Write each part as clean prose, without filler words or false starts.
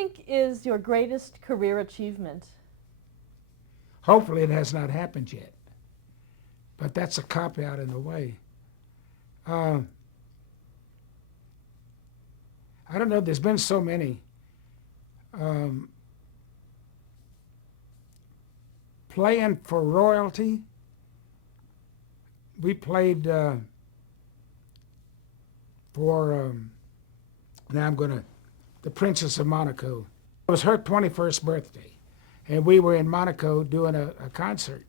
think is your greatest career achievement? Hopefully it has not happened yet, but that's a cop-out in a way. Uh, I don't know, there's been so many. Um, Playing for royalty, we played for, now I'm going to, the Princess of Monaco. It was her 21st birthday, and we were in Monaco doing a concert.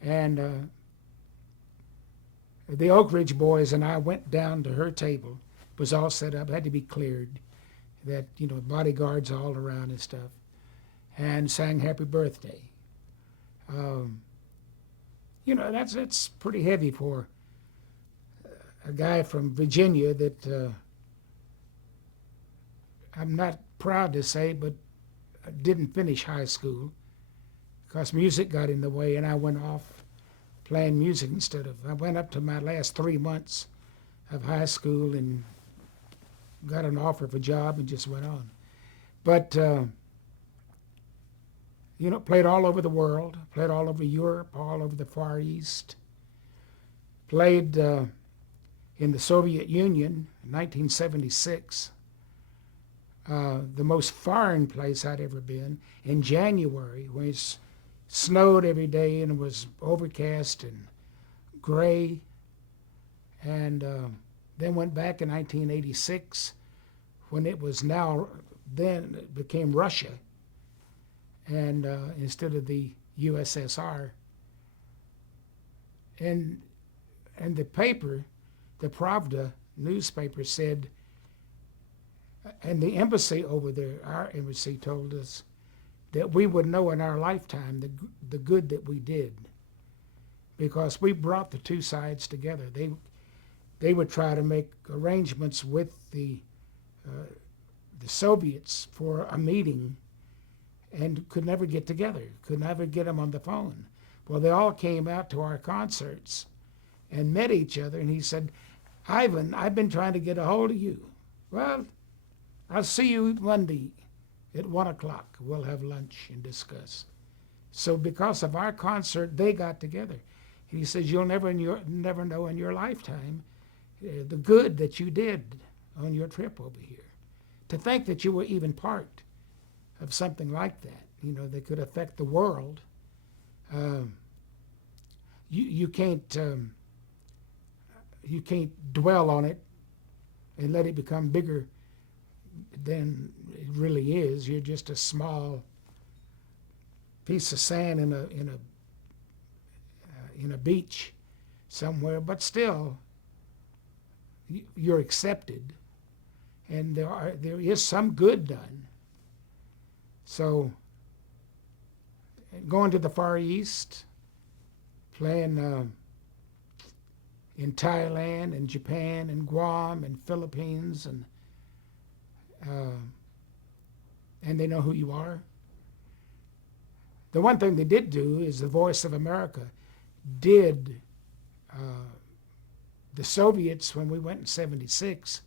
And the Oak Ridge Boys and I went down to her table. It was all set up, had to be cleared, that, you know, bodyguards all around and stuff, and sang happy birthday. You know, that's pretty heavy for a guy from Virginia that I'm not proud to say, but didn't finish high school because music got in the way, and I went off playing music instead of. I went up to my last 3 months of high school and got an offer of a job and just went on. But you know, played all over the world, played all over Europe, all over the Far East. Played in the Soviet Union in 1976, the most foreign place I'd ever been, in January, when it snowed every day and it was overcast and gray. And then went back in 1986, when it was then it became Russia, and instead of the USSR. And the paper, the Pravda newspaper, said, and the embassy over there, our embassy, told us that we would know in our lifetime the good that we did, because we brought the two sides together. They would try to make arrangements with the Soviets for a meeting, and could never get together, could never get them on the phone. Well, they all came out to our concerts and met each other, and he said, "Ivan, I've been trying to get a hold of you." "Well, I'll see you Monday at 1 o'clock. We'll have lunch and discuss." So because of our concert, they got together. And he says, "You'll never know in your lifetime the good that you did on your trip over here. To think that you were even part of something like that, you know, that could affect the world. You can't dwell on it and let it become bigger than it really is. You're just a small piece of sand in a beach somewhere, but still you're accepted, and there is some good done. So going to the Far East, playing in Thailand and Japan and Guam and Philippines, and they know who you are. The one thing they did do is the Voice of America did, the Soviets, when we went in 76,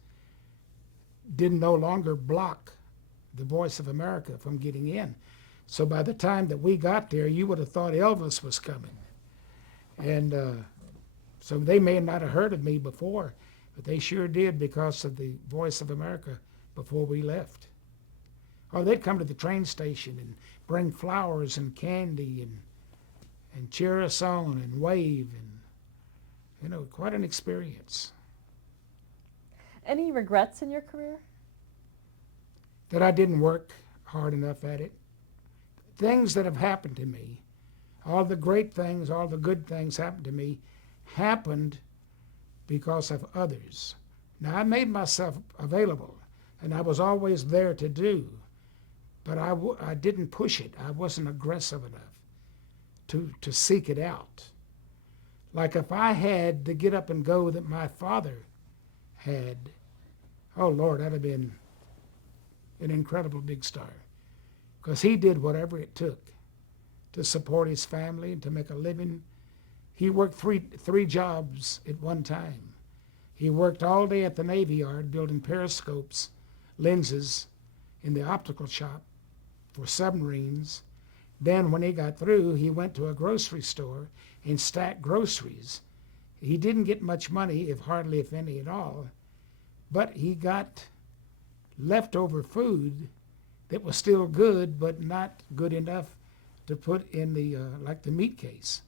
didn't no longer block the Voice of America from getting in. So by the time that we got there, you would have thought Elvis was coming. And so they may not have heard of me before, but they sure did because of the Voice of America before we left. Or they'd come to the train station and bring flowers and candy and cheer us on and wave, and, you know, quite an experience. Any regrets in your career? That I didn't work hard enough at it. Things that have happened to me, all the great things, all the good things happened to me, happened because of others. Now, I made myself available, and I was always there to do, but I didn't push it. I wasn't aggressive enough to seek it out. Like if I had the get up and go that my father had, oh Lord, I'd have been an incredible big star, because he did whatever it took to support his family and to make a living. He worked three jobs at one time. He worked all day at the Navy Yard building periscopes, lenses, in the optical shop for submarines. Then when he got through, he went to a grocery store and stacked groceries. He didn't get much money, if hardly if any at all, but he got leftover food that was still good, but not good enough to put in the like the meat case.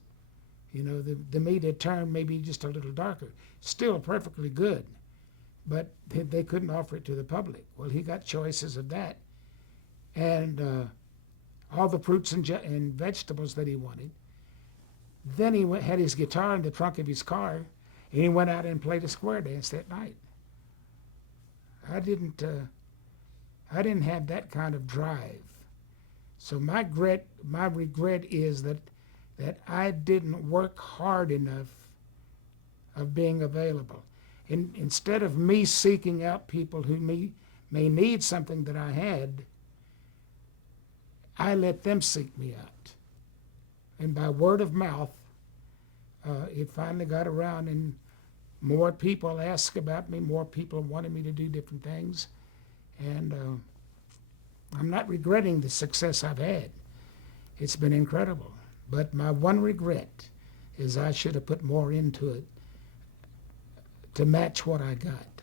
You know, the meat had turned maybe just a little darker, still perfectly good, but they couldn't offer it to the public. Well, he got choices of that, and all the fruits and vegetables that he wanted. Then he had his guitar in the trunk of his car, and he went out and played a square dance that night. I didn't have that kind of drive. So my regret is that I didn't work hard enough of being available. Instead of me seeking out people who may need something that I had, I let them seek me out. And by word of mouth, it finally got around, and more people asked about me, more people wanted me to do different things. And I'm not regretting the success I've had. It's been incredible. But my one regret is I should have put more into it to match what I got.